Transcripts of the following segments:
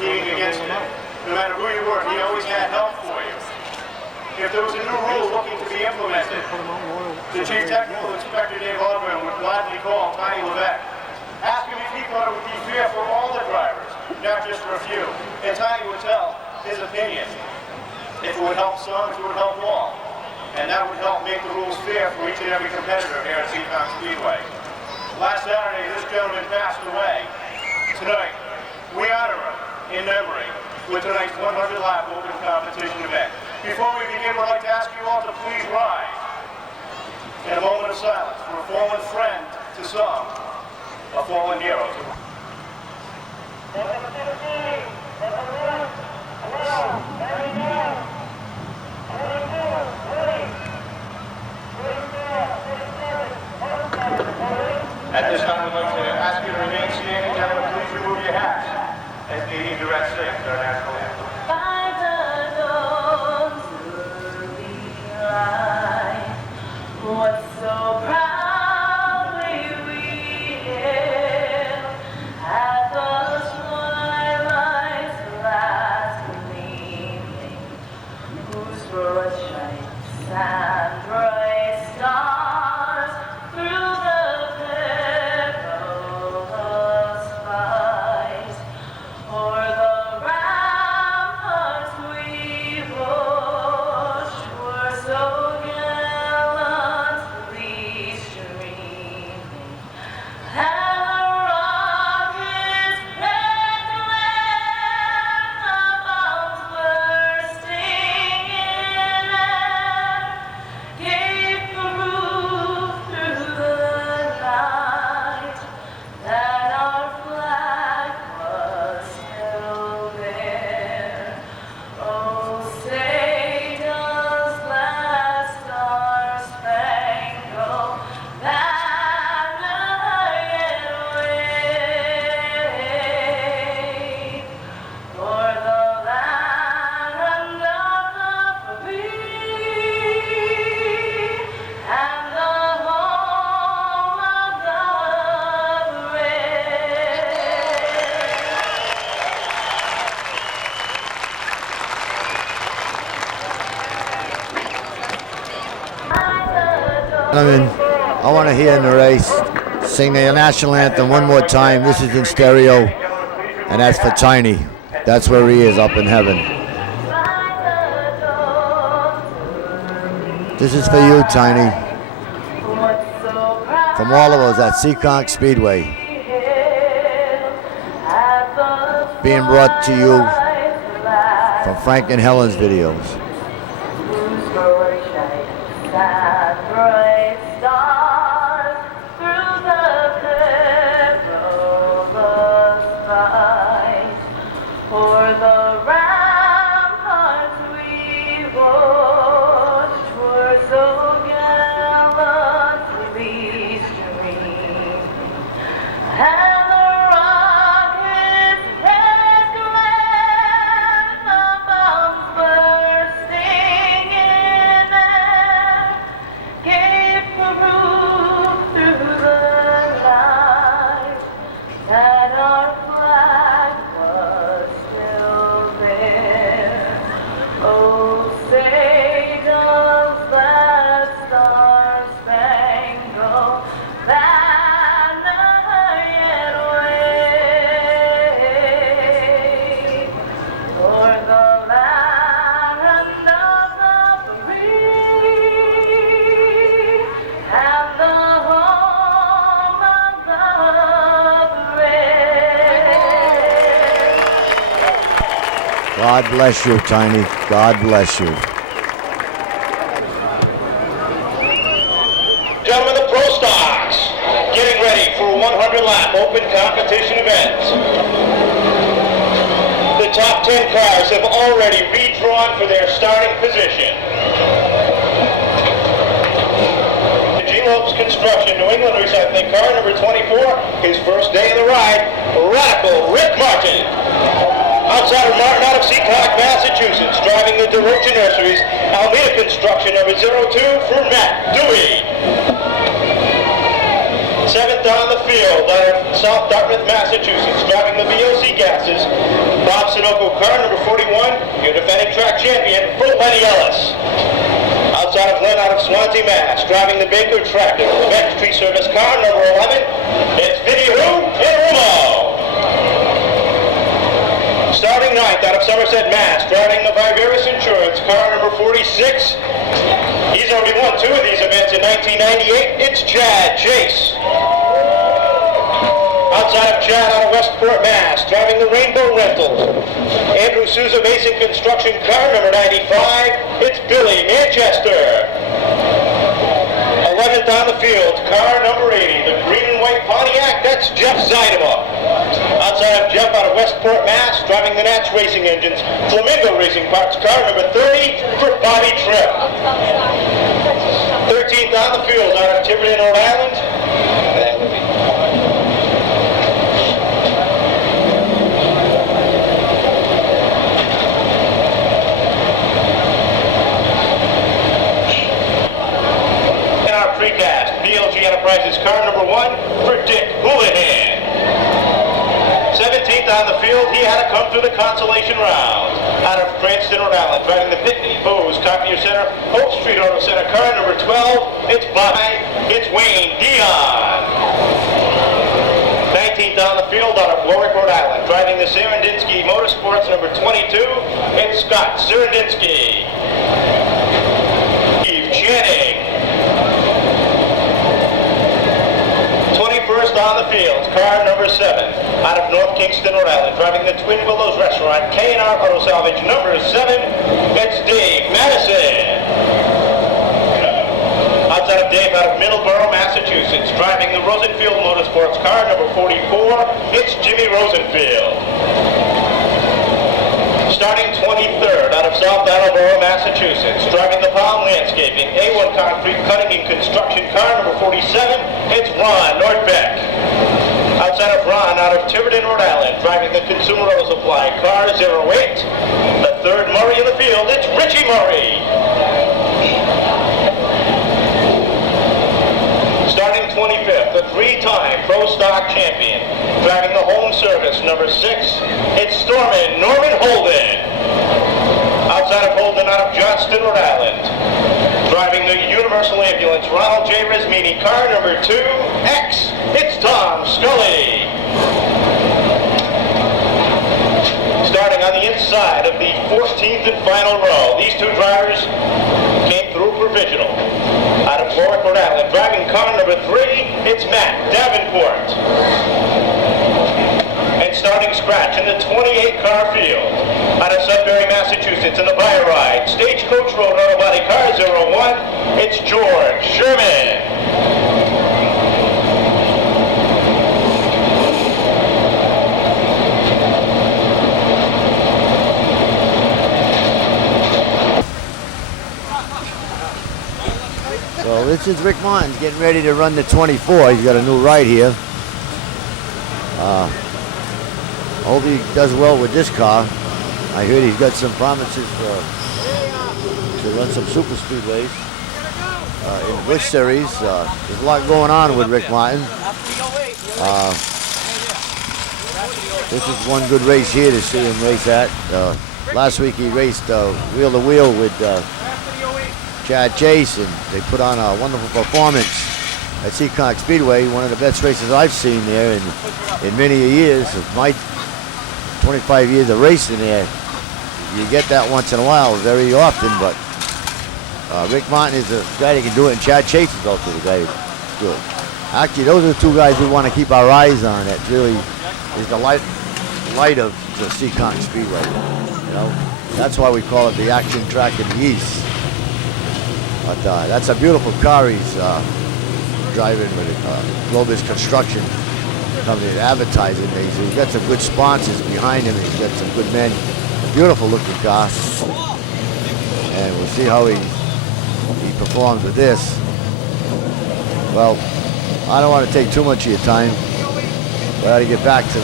competing against it. No matter who you were, he always had help for you. If there was a new rule looking to be implemented, the Chief Technical Inspector Dave Ogren would gladly call Tiny Levesque, ask him if he thought it would be fair for all the drivers, not just for a few. And Tiny would tell his opinion. If it would help some, if it would help all. And that would help make the rules fair for each and every competitor here at Seekonk Speedway. Last Saturday, this gentleman passed away. Tonight, we honor him in memory with tonight's 100-lap open competition event. Before we begin, we'd like to ask you all to please rise in a moment of silence for a fallen friend to some, a fallen hero. At this time, we'd like to ask you to remain standing. Gentlemen, please remove your hats as Nadine Durette sings our national anthem. By the dawn's early light, what so proudly we hailed at the twilight's last gleaming, whose broad stripes and bright stars through the perilous fight o'er the ramparts we watched were so gallantly streaming, and the rocket's red glare, the bombs bursting in air, gave proof through the night that our flag was still there. Oh, say does that star-spangled banner yet wave o'er the land of the free and the home of the brave? Gentlemen, I want to hear in the race sing the national anthem one more time. This is in stereo, and that's for Tiny. That's where he is, up in heaven. This is for you, Tiny. From all of us at Seekonk Speedway. Being brought to you from Frank and Helen's videos. That bright stars through the perilous fight, o'er the ramparts we watched were so gallantly streaming, and the rocket's red glare, the bombs bursting in air, gave proof through the night that our flag was still there. Oh, say does that star-spangled banner yet wave o'er the land of the free and the home of the brave? God bless you, Tiny. God bless you. Gentlemen, the Pro Stocks getting ready for a 100-lap open competition event. The top 10 cars have already redrawn for their starting position. The Lopes Construction New England Recycling car number 24, his first day of the ride, Radical Rick Martin. Outsider Martin out of Seekonk, Massachusetts, driving the Durette Nurseries, Almeida Construction number 02 for Matt Dewey. Seventh on the field out of South Dartmouth, Massachusetts, driving the VOC gases, Bob Sunoco, car number 41, your defending track champion, for Lenny Ellis. Outside of Lynn, out of Swansea, Mass, driving the Baker tractor, Levesque Tree Service car number 11, it's Vinny Hu and Rumo. Starting 9th out of Somerset, Mass, driving the Viveris Insurance car number 46. He's already won 2 of these events in 1998. It's Chad Chase. Outside of Chad, out of Westport, Mass, driving the Rainbow Rentals, Andrew Souza Mason Construction car number 95. It's Billy Manchester. 11th on the field, car number 80, the green and white Pontiac. That's Jeff Zaidema. Outside of Jeff, out of Westport, Mass, driving the Nats Racing Engines, Flamingo Racing Parts car number 30 for Bobby Tripp. 13th on the field, out of Tiverton, Rhode Island. And our precast, BLG Enterprises car number 1 for Dick Houlihan. 17th on the field, he had to come through the consolation round. Out of Cranston, Rhode Island, driving the Pitney Bowes Copier Center, Hope Street Auto Center, car number 12, it's Wayne Dion. 19th on the field, out of Warwick, Rhode Island, driving the Serendinsky Motorsports number 22, it's Scott Serendinsky. Steve Channing. 21st on the field, car number 7, out of North Kingston, Rhode Island, driving the Twin Willows Restaurant, K&R Auto Salvage number 7, it's Dave Madison. Outside of Dave, out of Middleborough, Massachusetts, driving the Rosenfield Motorsports car number 44, it's Jimmy Rosenfield. Starting 23rd, out of South Attleboro, Massachusetts, driving the Palm Landscaping, A1 Concrete Cutting and Construction car number 47, it's Ron Nordbeck. Outside of Ron, out of Tiverton, Rhode Island, driving the Consumer Auto Supply car 08, the 3rd Murray in the field, it's Richie Murray. Starting 25th, the 3-time Pro Stock champion, driving the Home Service number 6, it's Stormin Norman Holden. Outside of Holden, out of Johnston, Rhode Island, driving the Universal Ambulance Ronald J. Rismini car number 2X, it's Tom Scully. Starting on the inside of the 14th and final row, these 2 drivers came through provisional. Out of Warwick, Rhode Island, driving car number 3, it's Matt Davenport. And starting scratch in the 28-car field, out of Sudbury, Massachusetts, in the Buy Ride, Stagecoach Road Auto Body car 01, it's George Sherman. Well, this is Rick Martin's getting ready to run the 24. He's got a new ride here. Hope he does well with this car. I heard he's got some promises to run some super speedways in the Bush Series. There's a lot going on with Rick Martin. This is one good race here to see him race at. Last week he raced wheel to wheel with Chad Chase, and they put on a wonderful performance at Seekonk Speedway, one of the best races I've seen there in many years. Of my 25 years of racing there, you get that once in a while, very often, but Rick Martin is a guy that can do it, and Chad Chase is also the guy who can do it. Actually, those are the 2 guys we want to keep our eyes on. That really is the light of the Seekonk Speedway. You know, that's why we call it the action track in the East. But that's a beautiful car he's driving with Lopes Construction Company advertising. He's got some good sponsors behind him. He's got some good men. Beautiful looking car. And we'll see how he performs with this. Well, I don't want to take too much of your time. We got to get back to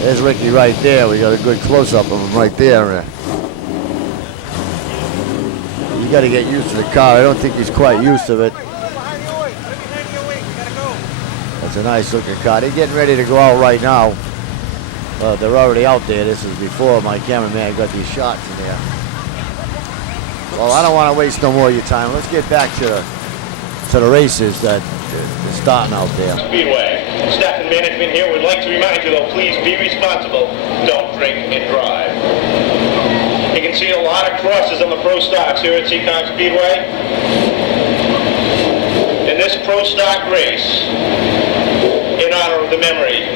there's Ricky right there. We got a good close-up of him right there. You got to get used to the car. I don't think he's quite used to it. That's a nice looking car. They're getting ready to go out right now. Well, they're already out there. This is before my cameraman got these shots in there. Well, I don't want to waste no more of your time. Let's get back to the races that are starting out there. Speedway. Staff and management here would like to remind you, though, please be responsible. Don't drink and drive. You can see a lot of crosses on the Pro Stocks here at Seekonk Speedway. In this Pro Stock race, in honor of the memory